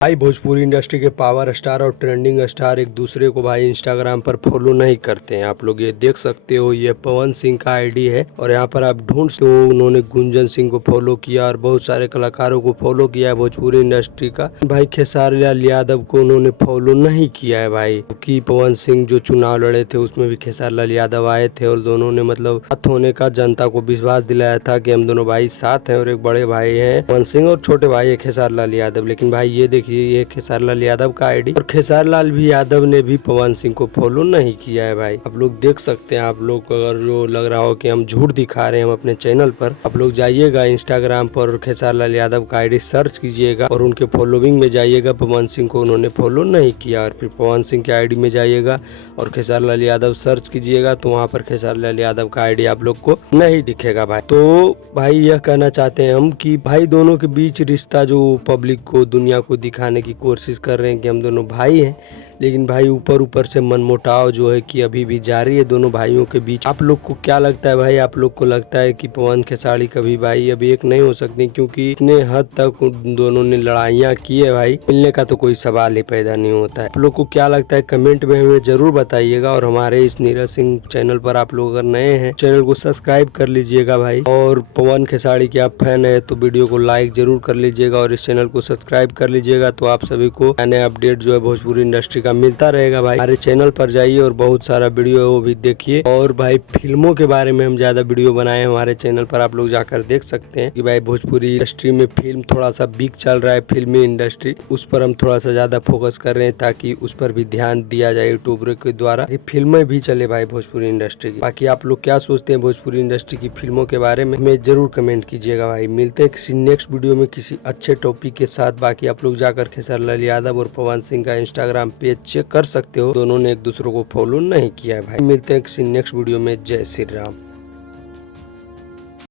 भाई भोजपुरी इंडस्ट्री के power star और ट्रेंडिंग स्टार एक दूसरे को भाई इंस्टाग्राम पर फॉलो नहीं करते हैं। आप लोग ये देख सकते हो, ये पवन सिंह का आईडी है और यहाँ पर आप ढूंढ सकते हो उन्होंने गुंजन सिंह को फॉलो किया और बहुत सारे कलाकारों को फॉलो किया है भोजपुरी इंडस्ट्री का। भाई खेसारी लाल यादव को उन्होंने फॉलो नहीं किया है भाई, क्योंकि पवन सिंह जो चुनाव लड़े थे उसमें भी खेसारी लाल यादव आए थे और दोनों ने मतलब साथ होने का जनता को विश्वास दिलाया था कि हम दोनों भाई साथ हैं। और एक बड़े भाई हैं पवन सिंह और छोटे भाई है खेसारी लाल यादव। लेकिन भाई ये देखिए, ये खेसारी लाल यादव का आईडी और खेसारी लाल भी यादव ने भी पवन सिंह को फॉलो नहीं किया है भाई। आप लोग देख सकते हैं। आप लोग अगर जो लग रहा हो कि हम झूठ दिखा रहे हैं हम अपने चैनल पर, आप लोग जाइएगा इंस्टाग्राम पर खेसारी लाल यादव का आईडी सर्च कीजिएगा और उनके फॉलोइंग में जाइएगा। पवन सिंह को उन्होंने फॉलो नहीं किया और फिर पवन सिंह के आईडी में जाइएगा और खेसारी लाल यादव सर्च कीजिएगा तो वहाँ पर खेसारी लाल यादव का आईडी आप लोग को नहीं दिखेगा भाई। तो भाई यह कहना चाहते हैं हम कि भाई दोनों के बीच रिश्ता जो पब्लिक को, दुनिया को दिखाने की कोशिश कर रहे हैं कि हम दोनों भाई हैं, लेकिन भाई ऊपर ऊपर से मनमुटाव जो है कि अभी भी जारी है दोनों भाइयों के बीच। आप लोग को क्या लगता है भाई? आप लोग को लगता है कि पवन खेसारी कभी भाई अभी एक नहीं हो सकती? क्योंकि इतने हद तक उन दोनों ने लड़ाइयाँ की है भाई, मिलने का तो कोई सवाल ही पैदा नहीं होता है। आप लोग को क्या लगता है कमेंट में हमें जरूर बताइएगा। और हमारे इस नीरज सिंह चैनल पर आप लोग अगर नए हैं, चैनल को सब्सक्राइब कर लीजिएगा भाई। और पवन खेसारी के आप फैन है तो वीडियो को लाइक जरूर कर लीजिएगा और इस चैनल को सब्सक्राइब कर लीजिएगा, तो आप सभी को नए अपडेट जो है भोजपुरी इंडस्ट्री का मिलता रहेगा भाई। हमारे चैनल पर जाइए और बहुत सारा वीडियो है वो भी देखिए। और भाई फिल्मों के बारे में हम ज्यादा वीडियो बनाए हैं हमारे चैनल पर, आप लोग जाकर देख सकते हैं कि भाई भोजपुरी इंडस्ट्री में फिल्म थोड़ा सा वीक चल रहा है, फिल्मी इंडस्ट्री, उस पर हम थोड़ा सा ज्यादा फोकस कर रहे हैं ताकि उस पर भी ध्यान दिया जाए यूट्यूबर के द्वारा, फिल्में भी चले भाई भोजपुरी इंडस्ट्री की। बाकी आप लोग क्या सोचते हैं भोजपुरी इंडस्ट्री की फिल्मों के बारे में हमें जरूर कमेंट कीजिएगा भाई। मिलते हैं किसी नेक्स्ट वीडियो में किसी अच्छे टॉपिक के साथ। बाकी आप लोग जाकर खेसारी लाल यादव और पवन सिंह का इंस्टाग्राम पेज चेक कर सकते हो, दोनों ने एक दूसरे को फॉलो नहीं किया है भाई। मिलते हैं किसी नेक्स्ट वीडियो में। जय श्री राम।